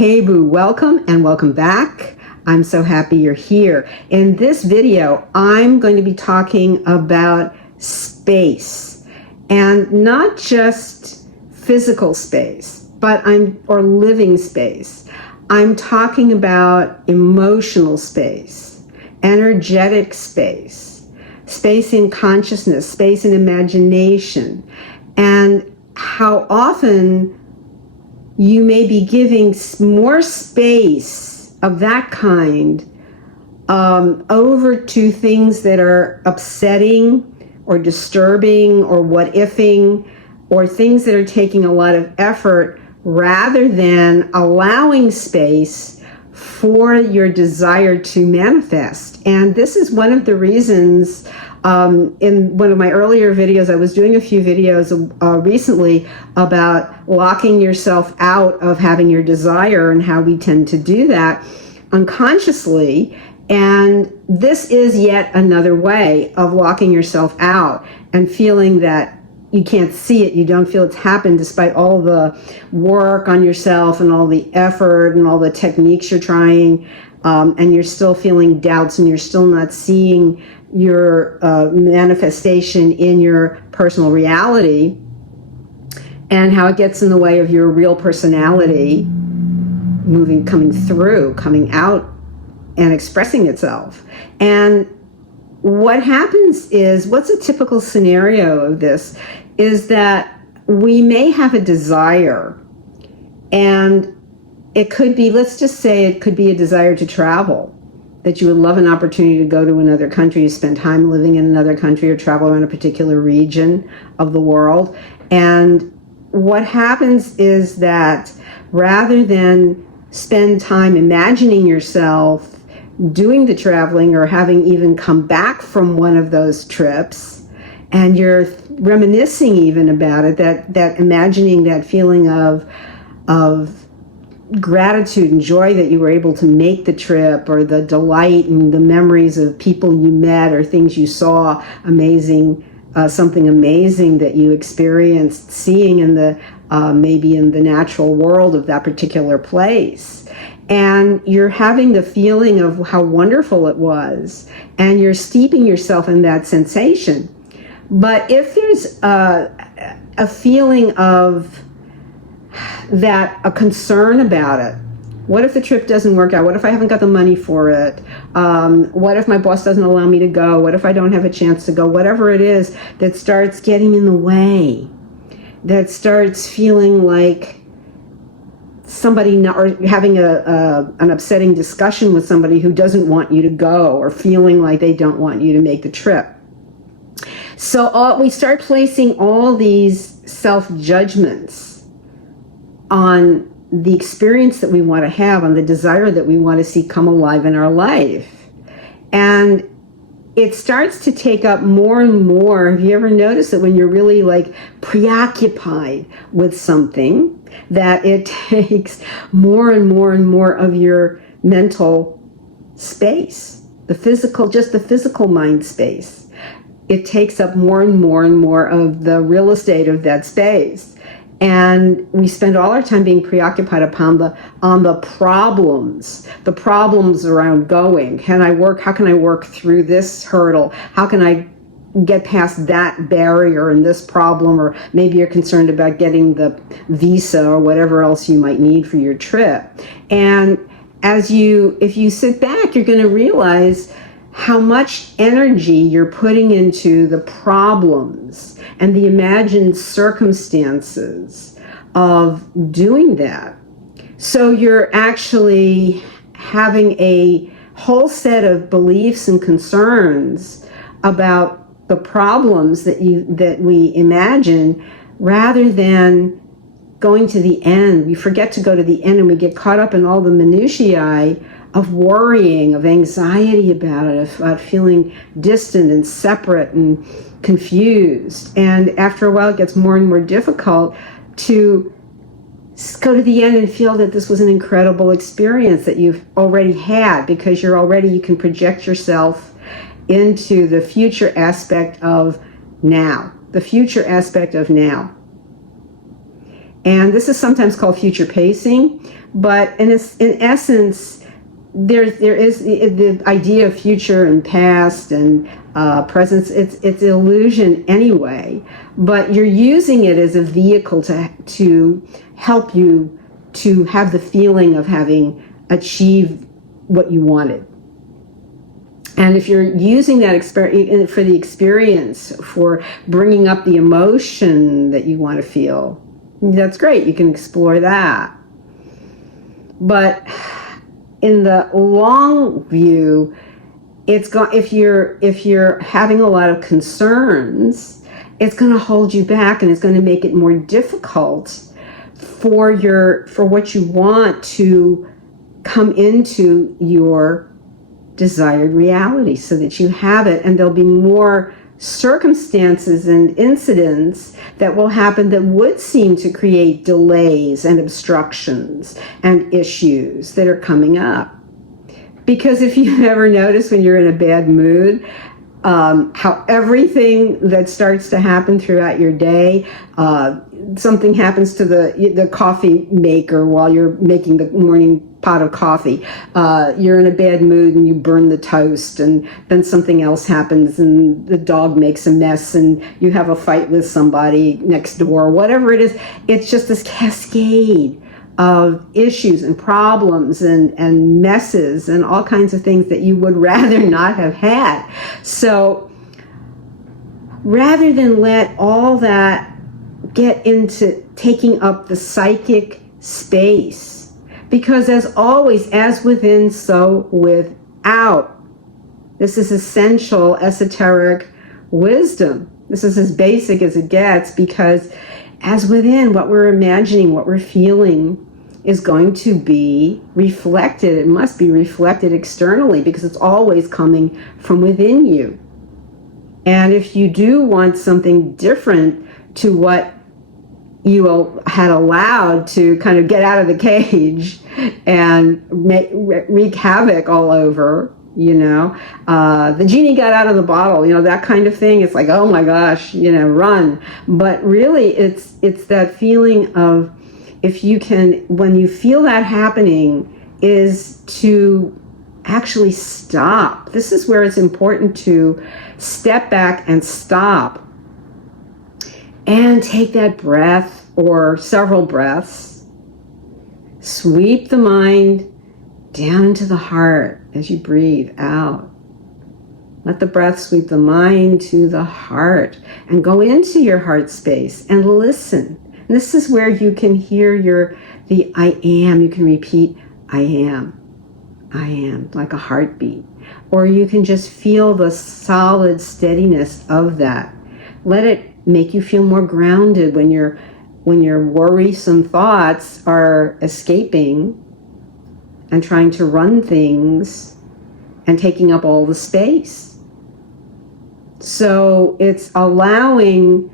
Hey boo, welcome and welcome back. I'm so happy you're here. In this video, I'm going to be talking about space, and not just physical space, or living space. I'm talking about emotional space, energetic space, space in consciousness, space in imagination, and how often you may be giving more space of that kind over to things that are upsetting or disturbing or what-ifing, or things that are taking a lot of effort, rather than allowing space for your desire to manifest. And this is one of the reasons, in one of my earlier videos, I was doing a few videos recently about locking yourself out of having your desire and how we tend to do that unconsciously. And this is yet another way of locking yourself out and feeling that you can't see it, you don't feel it's happened, despite all the work on yourself and all the effort and all the techniques you're trying, and you're still feeling doubts and you're still not seeing your manifestation in your personal reality, and how it gets in the way of your real personality coming out and expressing itself. And what happens is, what's a typical scenario of this is that we may have a desire, and it could be, let's just say it could be a desire to travel, that you would love an opportunity to go to another country, to spend time living in another country or travel around a particular region of the world. And what happens is that rather than spend time imagining yourself doing the traveling, or having even come back from one of those trips, and you're reminiscing even about it, that imagining that feeling of gratitude and joy that you were able to make the trip, or the delight and the memories of people you met or things you saw, something amazing that you experienced seeing in the maybe in the natural world of that particular place. And you're having the feeling of how wonderful it was, and you're steeping yourself in that sensation. But if there's a feeling of a concern about it, what if the trip doesn't work out? What if I haven't got the money for it? What if my boss doesn't allow me to go? What if I don't have a chance to go? Whatever it is that starts getting in the way, that starts feeling like somebody, or having an upsetting discussion with somebody who doesn't want you to go, or feeling like they don't want you to make the trip. So we start placing all these self-judgments on the experience that we want to have, on the desire that we want to see come alive in our life. And it starts to take up more and more. Have you ever noticed that when you're really like preoccupied with something, that it takes more and more and more of your mental space, just the physical mind space? It takes up more and more and more of the real estate of that space. And we spend all our time being preoccupied on the problems around going. How can I work through this hurdle? How can I get past that barrier and this problem? Or maybe you're concerned about getting the visa or whatever else you might need for your trip. And if you sit back, you're going to realize how much energy you're putting into the problems and the imagined circumstances of doing that. So you're actually having a whole set of beliefs and concerns about the problems that we imagine, rather than going to the end. We forget to go to the end, and we get caught up in all the minutiae of worrying, of anxiety about it, about feeling distant and separate and confused. And after a while, it gets more and more difficult to go to the end and feel that this was an incredible experience that you've already had, because you can project yourself into the future aspect of now, And this is sometimes called future pacing, but in essence, there is the idea of future and past and presence. It's an illusion anyway, but you're using it as a vehicle to help you to have the feeling of having achieved what you wanted. And if you're using that experience for the experience, for bringing up the emotion that you want to feel, that's great. You can explore that. But in the long view, if you're having a lot of concerns, it's going to hold you back, and it's going to make it more difficult for what you want to come into your desired reality, so that you have it, and there'll be more circumstances and incidents that will happen that would seem to create delays and obstructions and issues that are coming up. Because if you've ever noticed when you're in a bad mood, how everything that starts to happen throughout your day, something happens to the coffee maker while you're making the morning pot of coffee. You're in a bad mood and you burn the toast, and then something else happens and the dog makes a mess and you have a fight with somebody next door, whatever it is. It's just this cascade of issues and problems and messes and all kinds of things that you would rather not have had. So rather than let all that get into taking up the psychic space, because as always, as within, so without. This is essential esoteric wisdom. This is as basic as it gets, because as within, what we're imagining, what we're feeling, is going to be reflected. It must be reflected externally, because it's always coming from within you. And if you do want something different to what you had allowed to kind of get out of the cage and wreak havoc all over, the genie got out of the bottle, that kind of thing. It's like, oh my gosh, run. But really, it's that feeling of, if you can, when you feel that happening, is to actually stop. This is where it's important to step back and stop and take that breath or several breaths. Sweep the mind down into the heart as you breathe out. Let the breath sweep the mind to the heart and go into your heart space and listen. And this is where you can hear the I am. You can repeat, I am, like a heartbeat. Or you can just feel the solid steadiness of that. Let it make you feel more grounded when your worrisome thoughts are escaping and trying to run things and taking up all the space. So it's allowing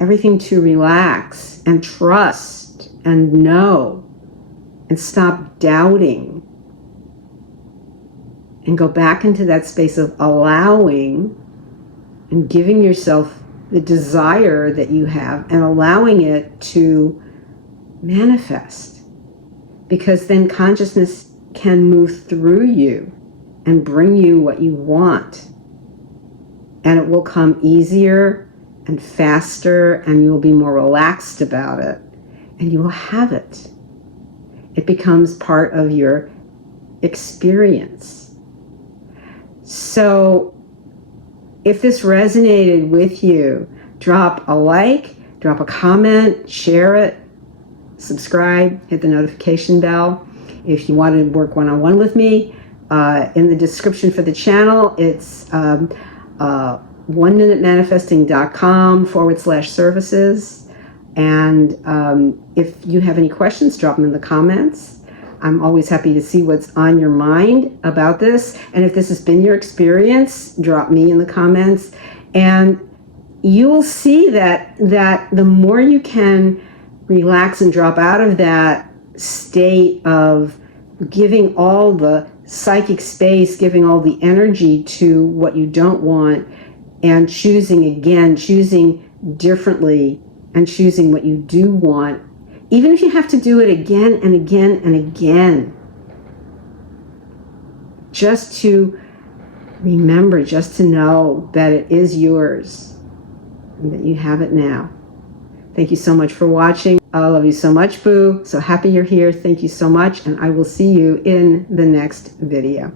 everything to relax and trust and know and stop doubting and go back into that space of allowing and giving yourself the desire that you have and allowing it to manifest. Because then consciousness can move through you and bring you what you want. And it will come easier and faster, and you will be more relaxed about it, and you will have it. It becomes part of your experience. So if this resonated with you, drop a like, drop a comment, share it, subscribe, hit the notification bell. If you want to work one-on-one with me, in the description for the channel, it's oneminutemanifesting.com/services. And if you have any questions, drop them in the comments. I'm always happy to see what's on your mind about this. And if this has been your experience, drop me in the comments. And you will see that the more you can relax and drop out of that state of giving all the psychic space, giving all the energy to what you don't want, and choosing differently and choosing what you do want, even if you have to do it again and again and again, just to remember, just to know that it is yours and that you have it now. Thank you so much for watching. I love you so much, Boo. So happy you're here. Thank you so much, and I will see you in the next video.